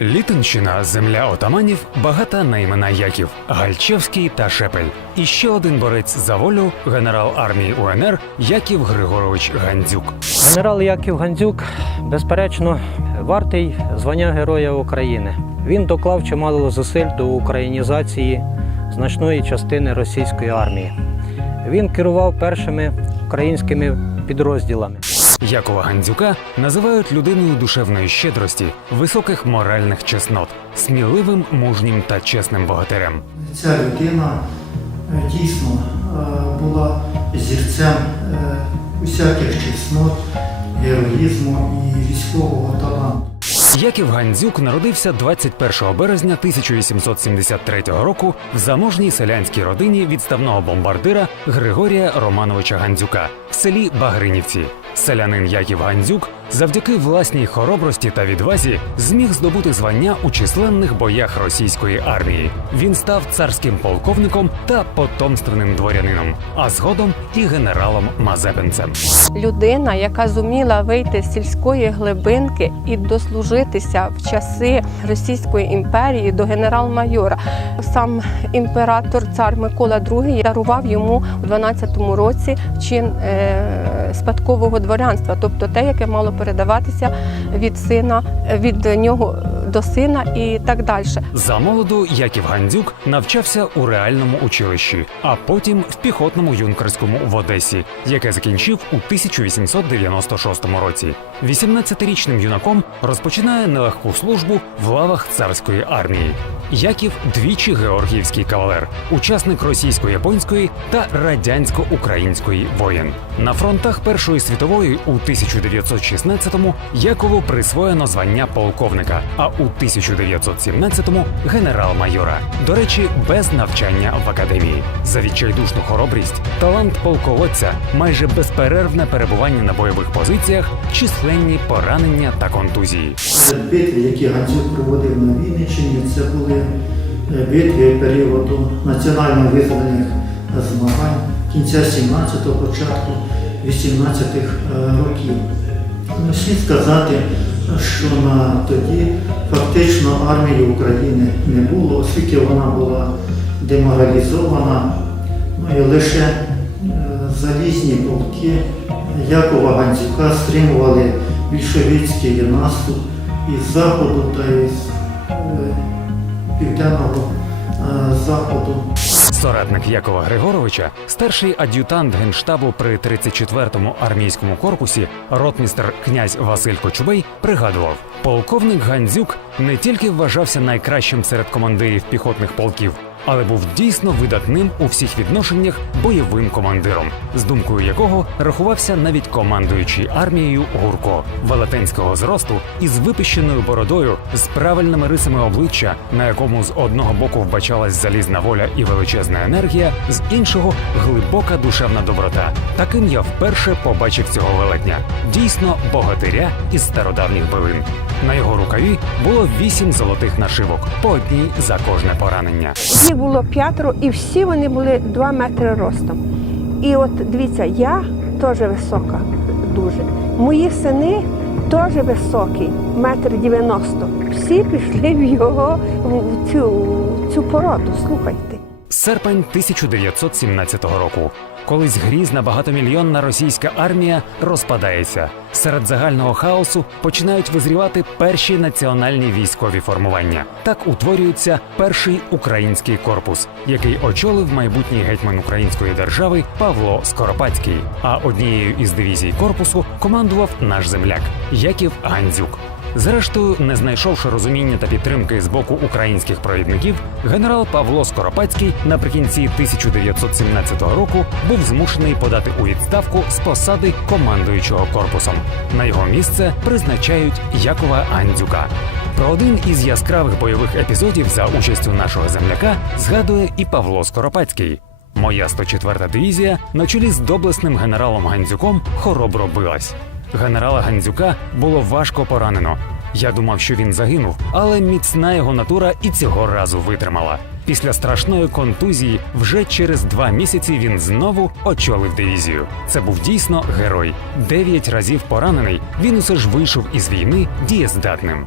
Літинщина, земля отаманів, багата на імена Яків, Гальчевський та Шепель. І ще один борець за волю, генерал армії УНР Яків Григорович Гандзюк. Генерал Яків Гандзюк, безперечно, вартий звання Героя України. Він доклав чимало зусиль до українізації значної частини російської армії. Він керував першими українськими підрозділами. Якова Гандзюка називають людиною душевної щедрості, високих моральних чеснот, сміливим, мужнім та чесним богатирем. Ця людина е, дійсно е, була зірцем е, усяких чеснот, героїзму і військового таланту. Яків Гандзюк народився 21 березня 1873 року в заможній селянській родині відставного бомбардира Григорія Романовича Гандзюка в селі Багринівці. Селянин Яків Гандзюк завдяки власній хоробрості та відвазі зміг здобути звання у численних боях російської армії. Він став царським полковником та потомственним дворянином, а згодом і генералом Мазепинцем. людина, яка зуміла вийти з сільської глибинки і дослужитися в часи Російської імперії до генерал-майора. Сам імператор цар Микола II дарував йому у 12-му році чин е, спадкового дворянства, тобто те, яке мало передаватися від сина від нього до сина і так далі. За молоду Яків Гандзюк навчався у реальному училищі, а потім в піхотному юнкерському в Одесі, яке закінчив у 1896 році. 18-річним юнаком розпочинає нелегку службу в лавах царської армії. Яків двічі георгіївський кавалер, учасник російсько-японської та радянсько-української воєн. На фронтах Першої світової у 1916-му Якову присвоєно звання полковника, а у 1917-му генерал-майора. До речі, без навчання в академії. За відчайдушну хоробрість, талант полководця, майже безперервне перебування на бойових позиціях, численні поранення та контузії. Битви, які Гандзюк проводив на Вінниччині, це були е, битви періоду національно-визвольних змагань кінця 17-го, початку 18-х років. Ну, Слід сказати, що на тоді фактично армії України не було, оскільки вона була деморалізована, ну і лише е, залізні полки Якова Гандзюка стримували більшовицький наступ із заходу та із е, південного е, заходу. Соратник Якова Григоровича, старший ад'ютант генштабу при 34-му армійському корпусі, ротмістер князь Василь Кочубей, пригадував, полковник Гандзюк не тільки вважався найкращим серед командирів піхотних полків, але був дійсно видатним у всіх відношеннях бойовим командиром, з думкою якого рахувався навіть командуючий армією Гурко велетенського зросту із випищеною бородою, з правильними рисами обличчя, на якому з одного боку вбачалась залізна воля і величезна енергія, з іншого глибока душевна доброта. Таким я вперше побачив цього велетня. Дійсно, богатиря із стародавніх билин. На його рукаві було вісім золотих нашивок, по одній за кожне поранення. Їх було п'ятеро, і всі вони були два метри ростом. І от дивіться, я теж висока, дуже. Мої сини теж високі, метр дев'яносто. Всі пішли в його в цю, в цю породу. Слухайте. Серпень 1917 року. Колись грізна багатомільйонна російська армія розпадається. Серед загального хаосу починають визрівати перші національні військові формування. Так утворюється перший український корпус, який очолив майбутній гетьман української держави Павло Скоропадський. А однією із дивізій корпусу командував наш земляк Яків Гандзюк. Зрештою, не знайшовши розуміння та підтримки з боку українських провідників, генерал Павло Скоропадський наприкінці 1917 року був змушений подати у відставку з посади командуючого корпусом. На його місце призначають Якова Андзюка. Про один із яскравих бойових епізодів за участю нашого земляка згадує і Павло Скоропадський. Моя 104-та дивізія на чолі з доблесним генералом Гандзюком хоробро билась. Генерала Гандзюка було важко поранено. Я думав, що він загинув, але міцна його натура і цього разу витримала. Після страшної контузії вже через два місяці він знову очолив дивізію. Це був дійсно герой. Дев'ять разів поранений. Він усе ж вийшов із війни дієздатним.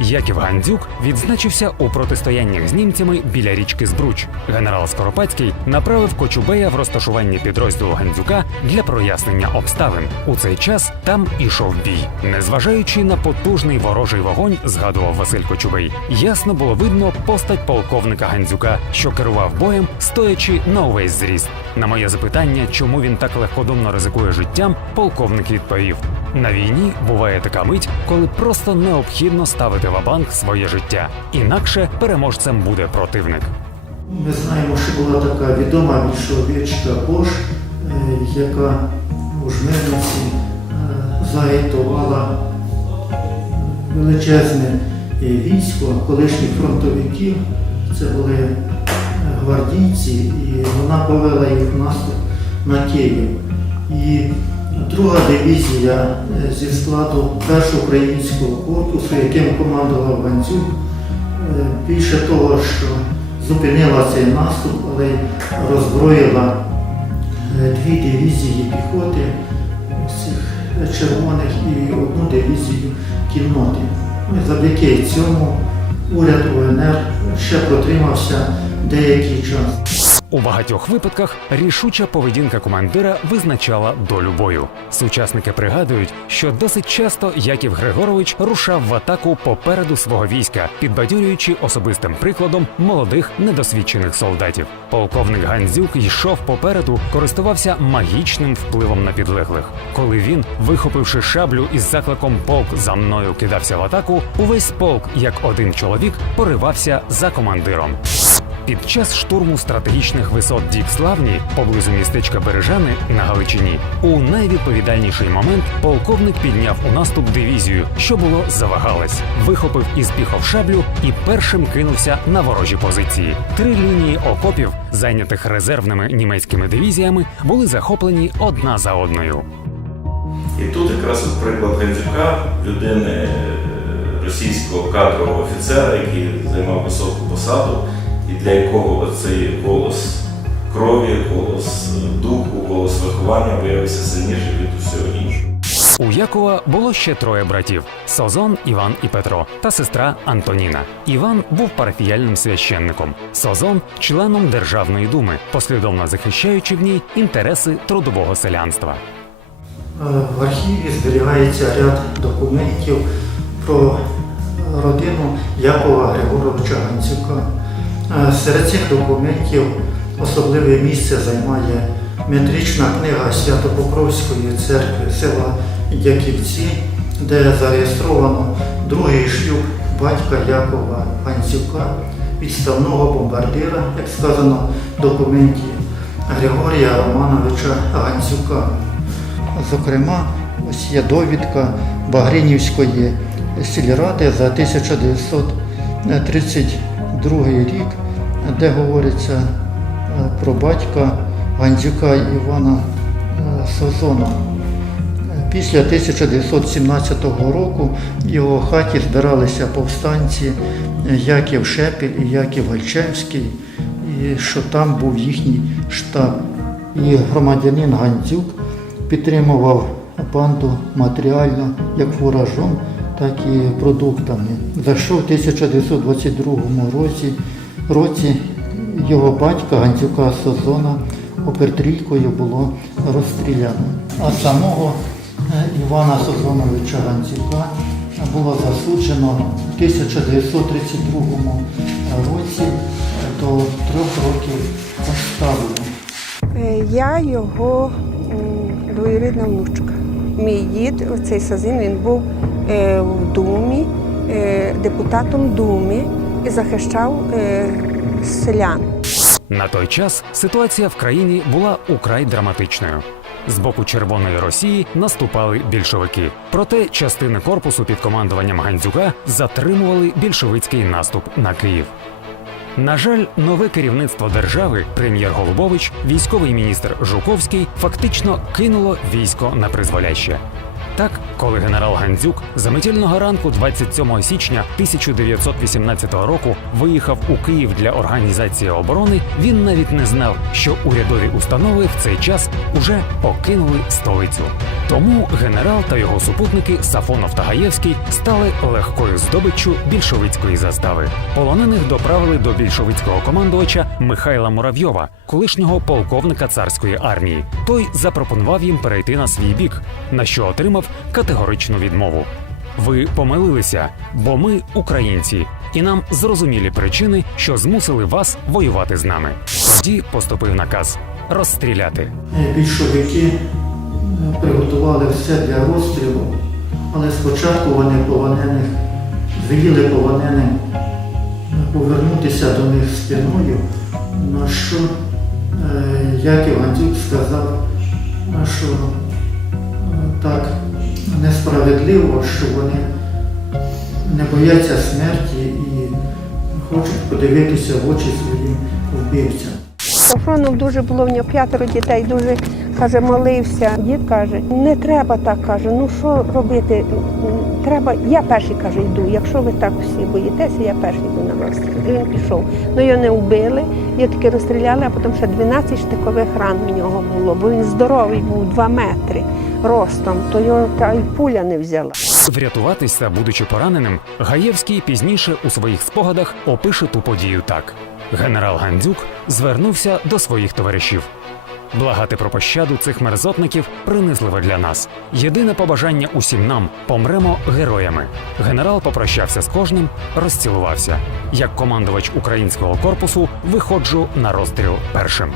Яків Гандзюк відзначився у протистояннях з німцями біля річки Збруч. Генерал Скоропадський направив Кочубея в розташування підрозділу Гандзюка для прояснення обставин. У цей час там ішов бій. Незважаючи на потужний ворожий вогонь, згадував Василь Кочубей, ясно було видно постать полковника Гандзюка, що керував боєм, стоячи на увесь зріст. На моє запитання, чому він так легкодумно ризикує життям, полковник відповів: на війні буває така мить, коли просто необхідно ставити в своє життя, інакше переможцем буде противник. Ми знаємо, що була така відома більшовичка Бош, е, яка у Жмерниці е, загітувала величезне е, військо колишніх фронтовиків. Це були гвардійці, і вона повела їх в наступ на Київ. І друга дивізія е, зі складу першого українського корпусу, яким командував Гандзюк, Е, Більше того, що зупинила цей наступ, але роззброїла е, дві дивізії піхоти цих червоних і одну дивізію кінноти. Ну, завдяки цьому уряд УНР ще протримався деякий час. У багатьох випадках рішуча поведінка командира визначала долю бою. Сучасники пригадують, що досить часто Яків Григорович рушав в атаку попереду свого війська, підбадьорюючи особистим прикладом молодих недосвідчених солдатів. Полковник Гандзюк йшов попереду, користувався магічним впливом на підлеглих. Коли він, вихопивши шаблю із закликом полк за мною кидався в атаку, увесь полк, як один чоловік, поривався за командиром. Під час штурму стратегічних висот Діпславні поблизу містечка Бережани на Галичині у найвідповідальніший момент полковник підняв у наступ дивізію, що було завагалась, вихопив із піхов шаблю і першим кинувся на ворожі позиції. Три лінії окопів, зайнятих резервними німецькими дивізіями, були захоплені одна за одною. І тут якраз приклад Гандзюка, людини е, російського кадрового офіцера, який займав високу посаду, і для якого цей голос крові, голос е, духу, голос виховання виявився сильніший від усього іншого. У Якова було ще троє братів: Созон, Іван і Петро та сестра Антоніна. Іван був парафіяльним священником, Созон членом Державної думи, послідовно захищаючи в ній інтереси трудового селянства. Е, В архіві зберігається ряд документів про родину Якова Григоровича Гандзюка. Е, Серед цих документів особливе місце займає метрична книга Святопокровської церкви села Яківці, де зареєстровано другий шлюб батька Якова Гандзюка, відставного бомбардира, як сказано в документі Григорія Романовича Гандзюка. Зокрема, ось є довідка Багринівської сільради за 1932 рік, де говориться е, про батька Гандзюка Івана е, Созона. Після 1917 року в його хаті збиралися повстанці Яків Шепіль і Яків Гальчевський, і що там був їхній штаб. І громадянин Гандзюк підтримував банду матеріально як фуражом, так і продуктами. За що в 1922 році, році його батька Гандзюка Созона опертрійкою було розстріляно. А самого е, Івана Созоновича Гандзюка було засуджено в 1932 році до трьох років поставлено. Е, Я його двоюрідна внучка. Мій дід, цей Сазин, він був в Думі, е, депутатом Думи і захищав е, селян. На той час ситуація в країні була украй драматичною. З боку Червоної Росії наступали більшовики. Проте частини корпусу під командуванням Гандзюка затримували більшовицький наступ на Київ. На жаль, нове керівництво держави, прем'єр Голубович, військовий міністр Жуковський, фактично кинуло військо на призволяще. Так, коли генерал Гандзюк заметільного ранку 27 січня 1918 року виїхав у Київ для організації оборони, він навіть не знав, що урядові установи в цей час уже покинули столицю. Тому генерал та його супутники Сафонов та Гаєвський стали легкою здобиччю більшовицької застави. Полонених доправили до більшовицького командувача Михайла Муравйова, колишнього полковника царської армії. Той запропонував їм перейти на свій бік, на що отримав категоричну відмову. Ви помилилися, бо ми українці, і нам зрозумілі причини, що змусили вас воювати з нами. Тоді поступив наказ розстріляти. Більшовики е, приготували все для розстрілу, але спочатку вони полонених звеліли полоненим е, повернутися до них спиною, на що е, Яків Гандзюк сказав, що так несправедливо, що вони не бояться смерті і хочуть подивитися в очі своїм вбивцям. Сафронов дуже було в нього п'ятеро дітей, дуже каже, молився. Дід каже, не треба так каже. Ну що робити? Треба, я перший каже, йду. Якщо ви так всі боїтеся, я перший йду на розстріл. І він пішов. Ну його не вбили, його таки розстріляли, а потім ще 12 штикових ран у нього було, бо він здоровий був 2 метри ростом, то його та й пуля не взяла. Врятуватися, будучи пораненим, Гаєвський пізніше у своїх спогадах опише ту подію так: генерал Гандзюк звернувся до своїх товаришів. Благати про пощаду цих мерзотників принизливо для нас. Єдине побажання усім нам помремо героями. Генерал попрощався з кожним, розцілувався. Як командувач українського корпусу виходжу на розстріл першим.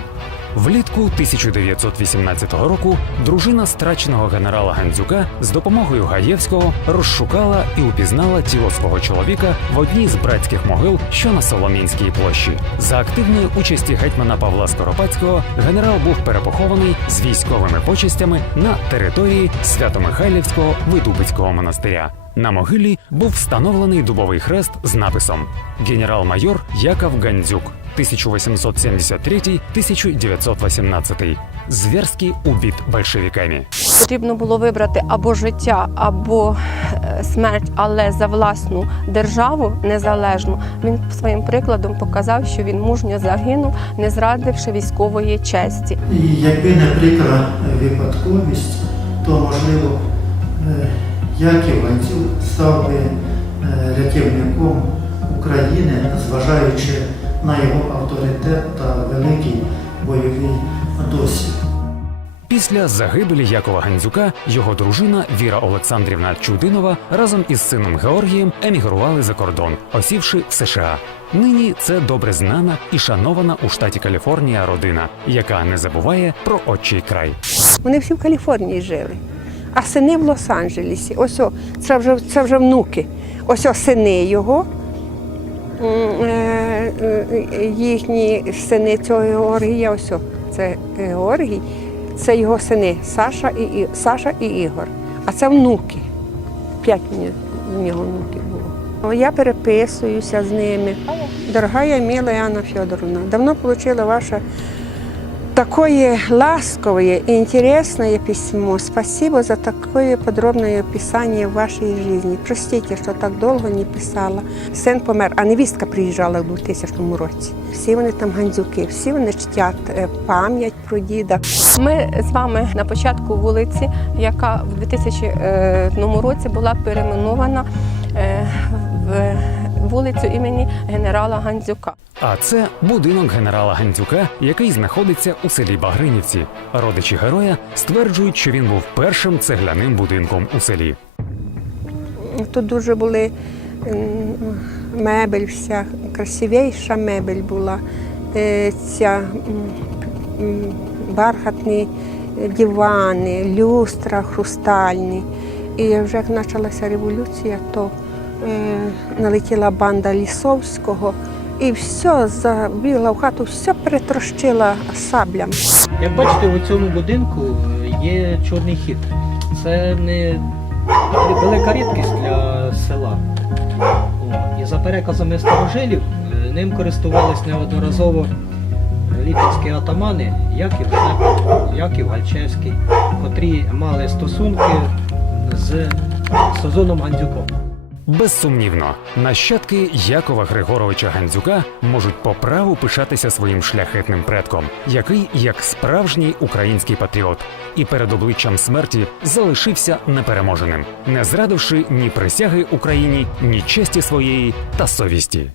Влітку 1918 року дружина страченого генерала Гандзюка з допомогою Гаєвського розшукала і упізнала тіло свого чоловіка в одній з братських могил, що на Солом'янській площі. За активної участі гетьмана Павла Скоропадського генерал був перепохований з військовими почестями на території Свято-Михайлівського Видубицького монастиря. На могилі був встановлений дубовий хрест з написом Генерал-майор Яков Гандзюк 1873-1918. Зверський убит большевиками. Потрібно було вибрати або життя, або е, смерть, але за власну державу незалежну. Він своїм прикладом показав, що він мужньо загинув, не зрадивши військової честі. І якби не прикра випадковість, то можливо е, Яків Гандзюк став би е, рятівником України, зважаючи на його авторитет та великий бойовий досвід. Після загибелі Якова Гандзюка його дружина Віра Олександрівна Чудинова разом із сином Георгієм емігрували за кордон, осівши в США. Нині це добре знана і шанована у штаті Каліфорнія родина, яка не забуває про отчий край. Вони всі в Каліфорнії жили, а сини в Лос-Анджелесі. Ось о, це вже, це вже внуки. Ось о, сини його. Їхні сини цього Георгія, ось це Георгій, це його сини Саша і, І- Саша і Ігор. А це внуки. П'ять в в нього внуків було. Я переписуюся з ними. Дорога Міла Яна Федоровна, давно отримала ваше такое ласковое и интересное письмо. Спасибо за такое подробное описание вашей жизни. Простите, что так долго не писала. Син помер, а невістка приїжджала в 2000 році. Всі вони там гандзюки, всі вони чтять е, пам'ять про діда. Ми з вами на початку вулиці, яка в 2000 році була перейменована е, в вулицю імені генерала Гандзюка. А це будинок генерала Гандзюка, який знаходиться у селі Багринівці. Родичі героя стверджують, що він був першим цегляним будинком у селі. Тут дуже були мебель, вся красивіша мебель була. Е, Ця бархатні дивани, люстра хрустальні. І вже як почалася революція, то налетіла банда Лісовського і все забігла в хату, все перетрощила саблями. Як бачите, у цьому будинку є чорний хід. Це не велика рідкість для села. І за переказами старожилів е, ним користувались неодноразово ліпецькі атамани Яків Шеп, Яків Гальчевський, котрі мали стосунки з Созоном Гандзюком. Безсумнівно, нащадки Якова Григоровича Гандзюка можуть по праву пишатися своїм шляхетним предком, який, як справжній український патріот, і перед обличчям смерті залишився непереможеним, не зрадивши ні присяги Україні, ні честі своєї та совісті.